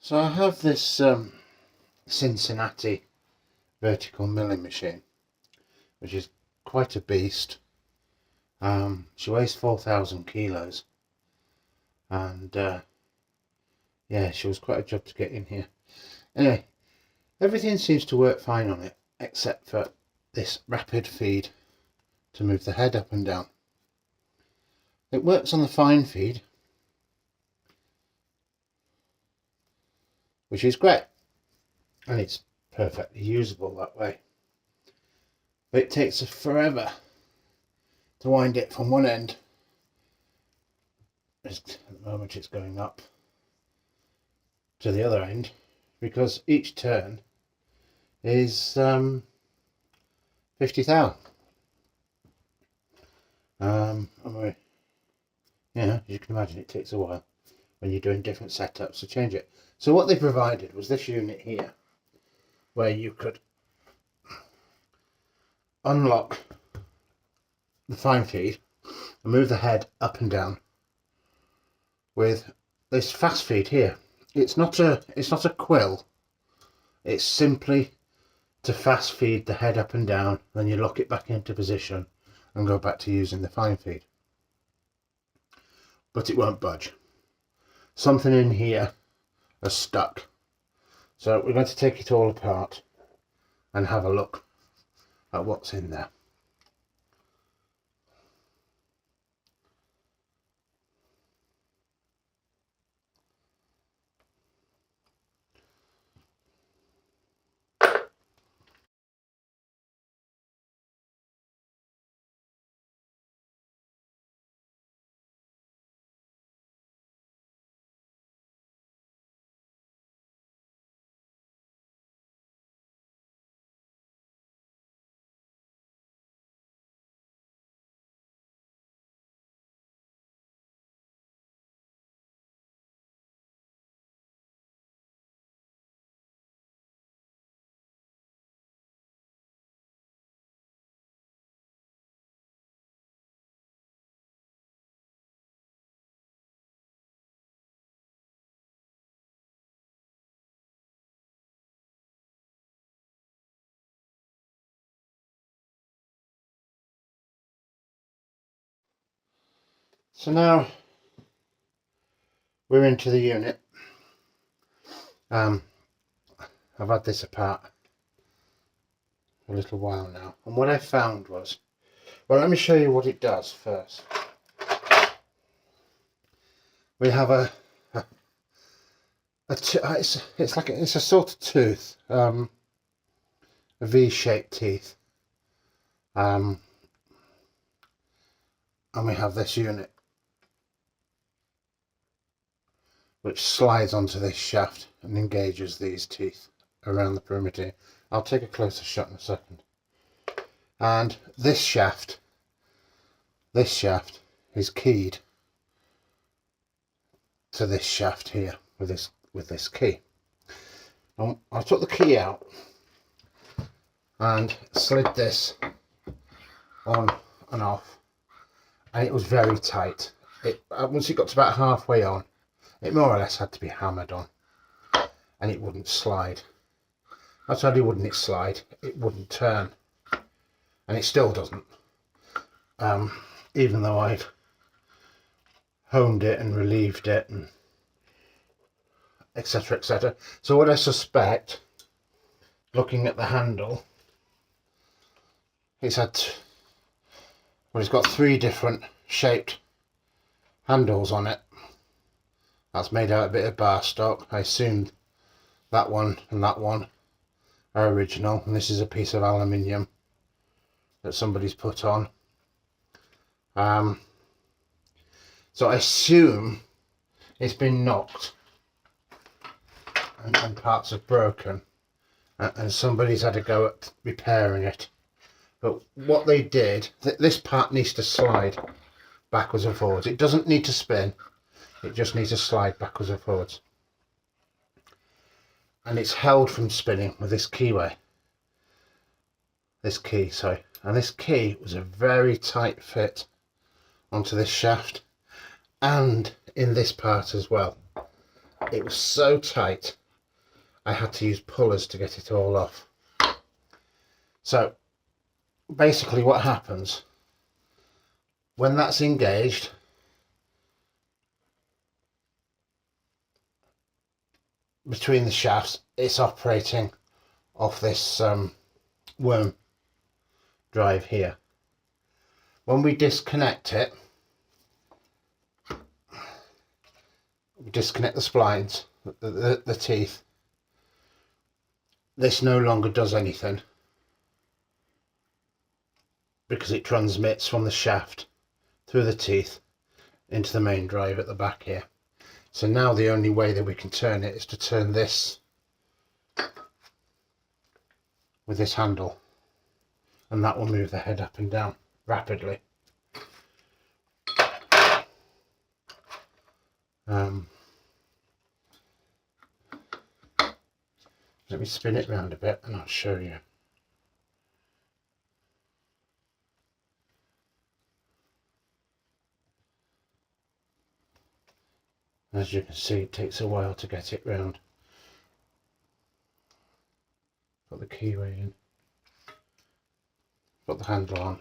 So I have this Cincinnati Vertical milling machine, which is quite a beast. She weighs 4,000 kilos, and yeah, she was quite a job to get in here. Anyway, everything seems to work fine on it, except for this rapid feed to move the head up and down. It works on the fine feed, which is great, and it's perfectly usable that way. But it takes forever to wind it from one end. At the moment it's going up to the other end, because each turn is 50,000. As you can imagine, it takes a while when you're doing different setups to change it. So what they provided was this unit here, where you could unlock the fine feed and move the head up and down with this fast feed here. It's not a quill. It's simply to fast feed the head up and down, then you lock it back into position and go back to using the fine feed. But it won't budge. Something in here has stuck. So we're going to take it all apart and have a look at what's in there. So now we're into the unit. I've had this apart a little while now, and what I found was, well, let me show you what it does first. We have it's a sort of tooth, a V-shaped teeth, and we have this unit which slides onto this shaft and engages these teeth around the perimeter. I'll take a closer shot in a second. And this shaft is keyed to this shaft here with this key. I took the key out and slid this on and off, and it was very tight. Once it got to about halfway on, it more or less had to be hammered on, and it wouldn't slide. Not only wouldn't it slide, it wouldn't turn, and it still doesn't, even though I've honed it and relieved it and etc, etc. So what I suspect, looking at the handle, it's got 3 different shaped handles on it. That's made out of a bit of bar stock. I assumed that one and that one are original, and this is a piece of aluminium that somebody's put on. So I assume it's been knocked and parts have broken, and somebody's had a go at repairing it. But what they did, this part needs to slide backwards and forwards. It doesn't need to spin, it just needs to slide backwards and forwards. And it's held from spinning with this keyway. This key, sorry. And this key was a very tight fit onto this shaft and in this part as well. it was so tight I had to use pullers to get it all off. So basically what happens when that's engaged, between the shafts, it's operating off this worm drive here. When we disconnect it, we disconnect the splines, the teeth, this no longer does anything because it transmits from the shaft through the teeth into the main drive at the back here. So now the only way that we can turn it is to turn this with this handle, and that will move the head up and down rapidly. Let me spin it round a bit and I'll show you. As you can see, it takes a while to get it round. Put the keyway in, put the handle on.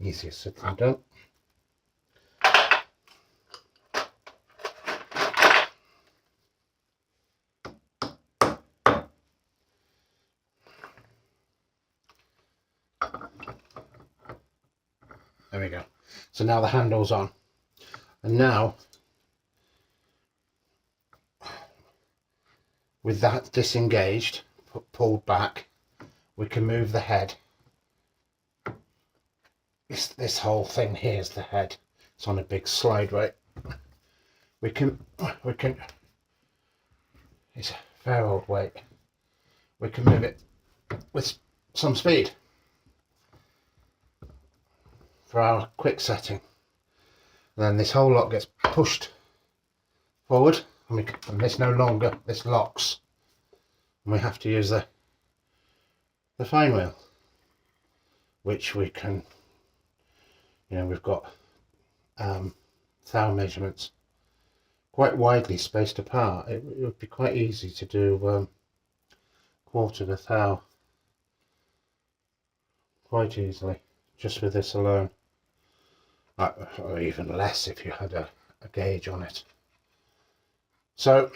Easier said than done. There we go. So now the handle's on, and now with that disengaged, pulled back, we can move the head. This whole thing here is the head. It's on a big slide, right? We can, it's a fair old weight. We can move it with some speed for our quick setting. And then this whole lot gets pushed forward, and this no longer, this locks. And we have to use the fine wheel, which we can, you know, we've got thou measurements quite widely spaced apart. It would be quite easy to do quarter of a thou quite easily just with this alone, or even less if you had a gauge on it. So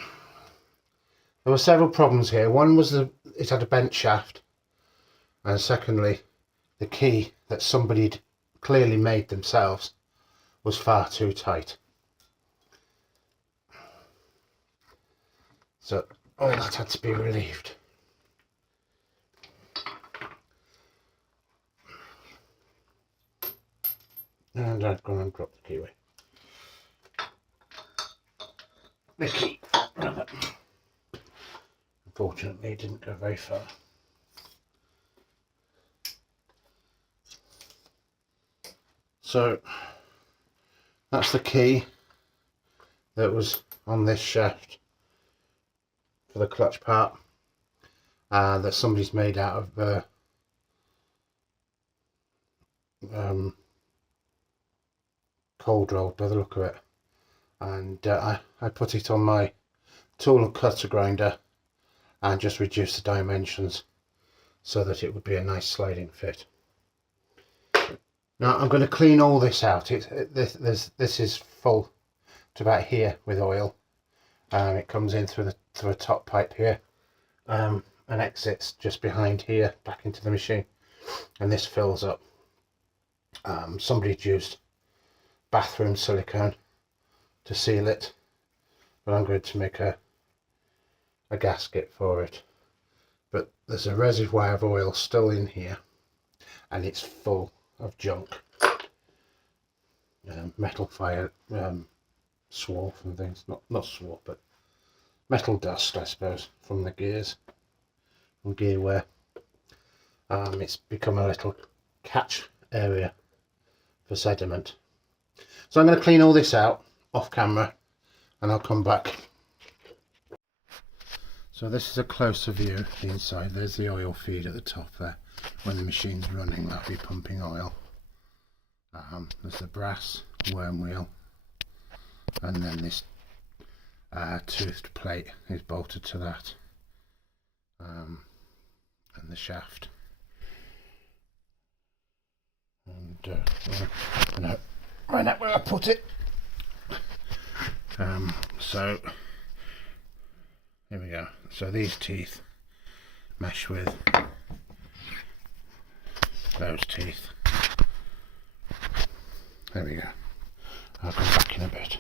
there were several problems here. One was it had a bent shaft, and secondly, the key that somebody'd clearly made themselves was far too tight. So all that had to be relieved. And I've gone and dropped the keyway. The key, unfortunately, it didn't go very far. So that's the key that was on this shaft for the clutch part that somebody's made out of cold rolled by the look of it, and I put it on my tool and cutter grinder and just reduced the dimensions so that it would be a nice sliding fit. Now I'm going to clean all this out. This is full to about here with oil. It comes in through a top pipe here and exits just behind here back into the machine, and this fills up. Somebody'd used bathroom silicone to seal it, but I'm going to make a gasket for it. But there's a reservoir of oil still in here, and it's full of junk, metal fire, swarf and things, not swarf, but metal dust, I suppose, from the gears, from gear wear. It's become a little catch area for sediment. So I'm going to clean all this out off camera and I'll come back. So this is a closer view of the inside. There's the oil feed at the top there. When the machine's running, that'll be pumping oil. There's the brass worm wheel, and then this toothed plate is bolted to that, and the shaft. And I know right now where I put it. So here we go. So these teeth mesh with those teeth. There we go. I'll come back in a bit.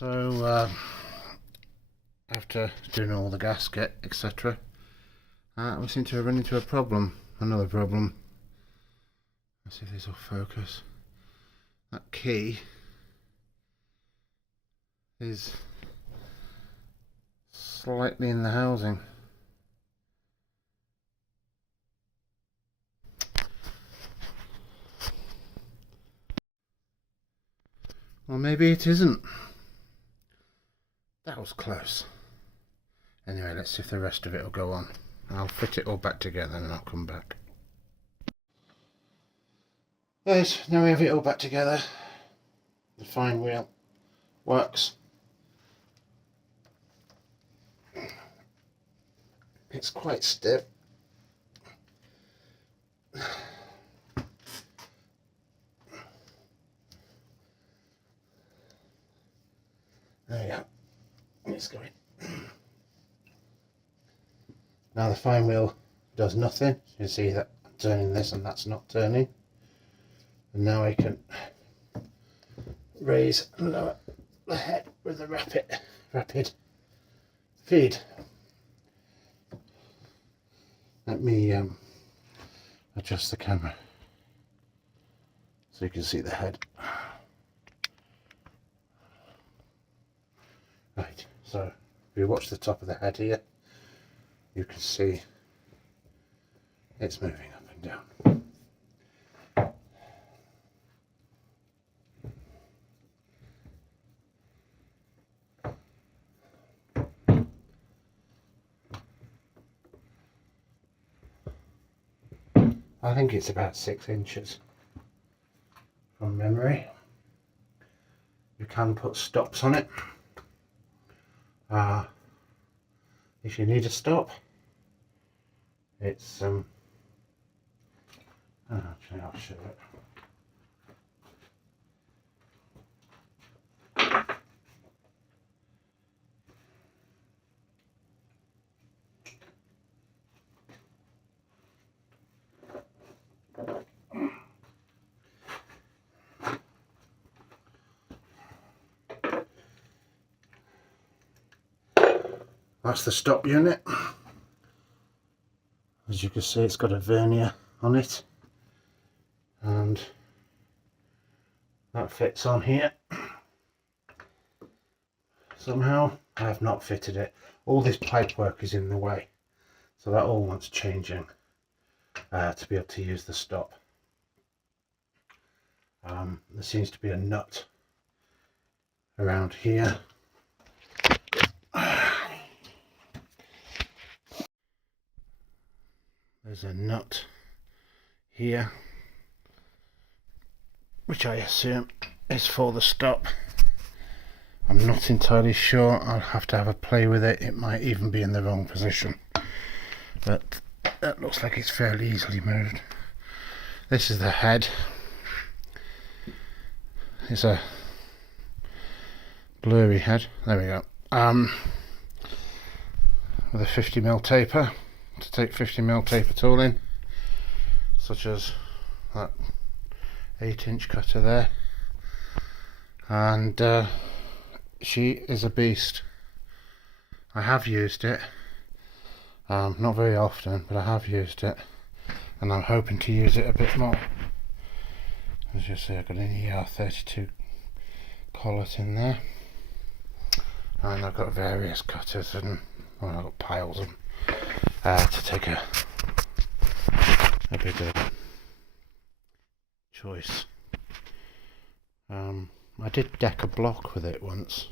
So after doing all the gasket, etc., we seem to have run into another problem. Let's see if this will focus. That key is slightly in the housing. Well, maybe it isn't. That was close. Anyway, let's see if the rest of it will go on. I'll fit it all back together and I'll come back. Right, now we have it all back together. The fine wheel works. It's quite stiff. There we go. It's going. Now the fine wheel does nothing. You can see that I'm turning this and that's not turning. And now I can raise and lower the head with the rapid feed. Let me adjust the camera so you can see the head. Right, so if you watch the top of the head here, you can see it's moving up and down. I think it's about 6 inches from memory. You can put stops on it. If you need a stop, it's actually I'll show it. That's the stop unit. As you can see, it's got a vernier on it, and that fits on here. Somehow I have not fitted it. All this pipe work is in the way, so that all wants changing to be able to use the stop. There seems to be a nut around here. There's a nut here, which I assume is for the stop. I'm not entirely sure. I'll have to have a play with it. It might even be in the wrong position, but that looks like it's fairly easily moved. This is the head. It's a blurry head. There we go. With a 50mm taper, to take 50mm taper tool in, such as that 8-inch cutter there, and she is a beast. I have used it, not very often, but I have used it, and I'm hoping to use it a bit more. As you see, I've got an ER32 collet in there, and I've got various cutters, and well, I've got piles of them to take a bigger choice. I did deck a block with it once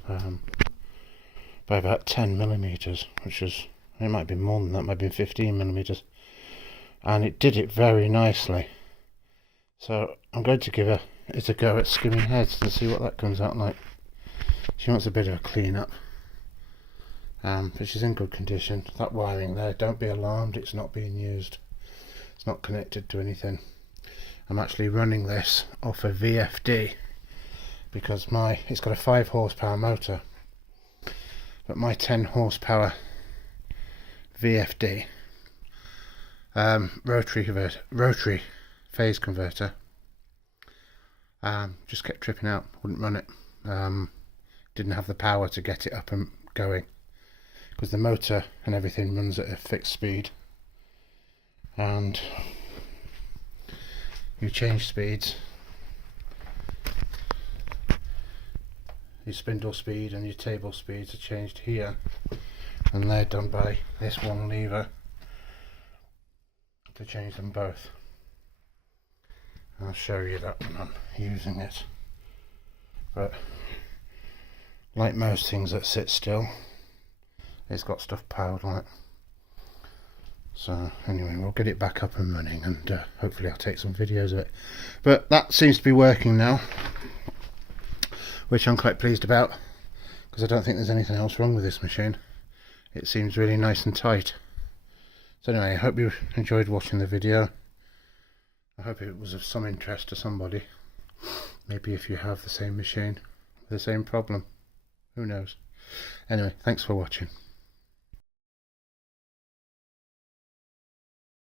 by about 10mm, which is, it might be more than that, might be 15mm, and it did it very nicely. So I'm going to give it a go at skimming heads and see what that comes out like. She wants a bit of a clean up, but she's in good condition. That wiring there, don't be alarmed, it's not being used. It's not connected to anything. I'm actually running this off a VFD because it's got a 5 horsepower motor, but my 10 horsepower VFD rotary phase converter just kept tripping out, wouldn't run it. didn't have the power to get it up and going, because the motor and everything runs at a fixed speed, and you change speeds, your spindle speed and your table speeds are changed here, and they're done by this one lever to change them both. I'll show you that when I'm using it. But like most things that sit still, it's got stuff powered like. So anyway, we'll get it back up and running, and hopefully I'll take some videos of it. But that seems to be working now, which I'm quite pleased about, because I don't think there's anything else wrong with this machine. It seems really nice and tight. So anyway, I hope you enjoyed watching the video. I hope it was of some interest to somebody. Maybe if you have the same machine, the same problem, who knows. Anyway, thanks for watching.